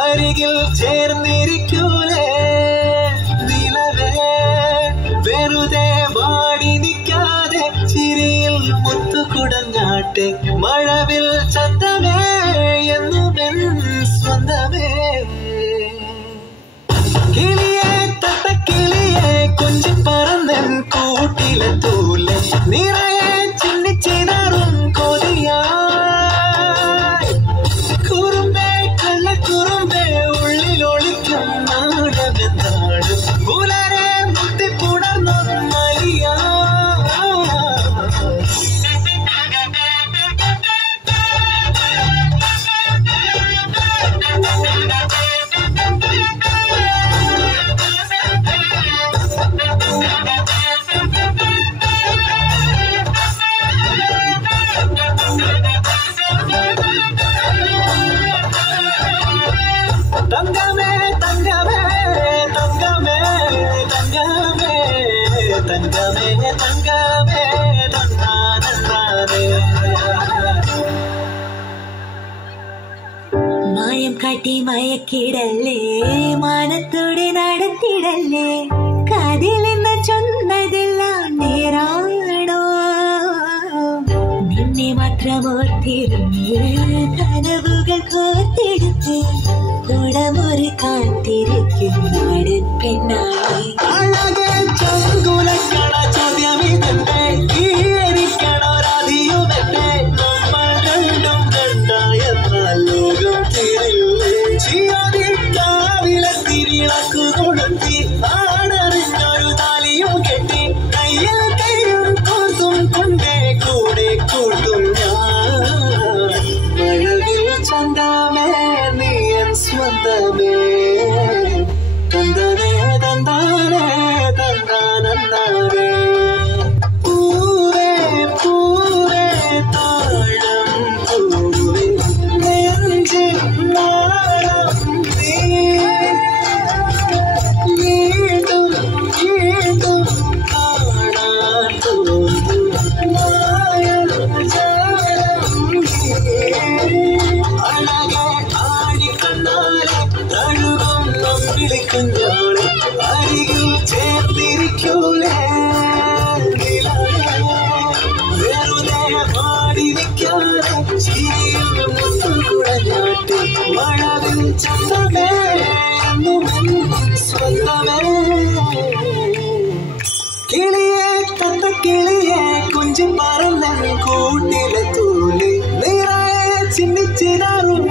അരികിൽ ചേർന്നിരിക്കൂലേ നിലവേ വെറുതെ വാടി നിൽക്കാതെ ചിരിയിൽ മുത്തുകുടഞ്ഞാട്ടെ മഴവിൽ ചന്തമേ എന്നുമെൻ സ്വന്തമേ കിളിയെ തത്തക്കിളിയെ കൊഞ്ചി പറന്നൻ കൂട്ടിലെത്തൂലെ നിറയെ ചിന്നിച്ചിതറും കൊതിയാ മായം കാട്ടി മയക്കിടല്ലേ മാനത്തോടെ നടത്തിടല്ലേ കാതിലെന്ന ചൊന്നതെല്ലാം നേരാണോ നിന്നെ മാത്രം ഓർത്തിരുന്ന് കനവുകൾ കോർത്തെടുത്ത് കുടമൊരു കാത്തിരിക്കും നാടൻ പെണ്ണായി അരികിൽ ചേർന്നിരിക്കൂലേ വെറുതെ പാടി നിൽക്കാതെ ചിരിയിൽ മുത്തുകുടഞ്ഞാട്ടെ മഴവിൽ ചന്തമേ സ്വന്തമേ കിളിയെ തത്തക്കിളിയെ കുഞ്ചി പറന്ന കൂട്ടിലെ തൂലി നിറയെ ചിന്നിച്ചിനാറും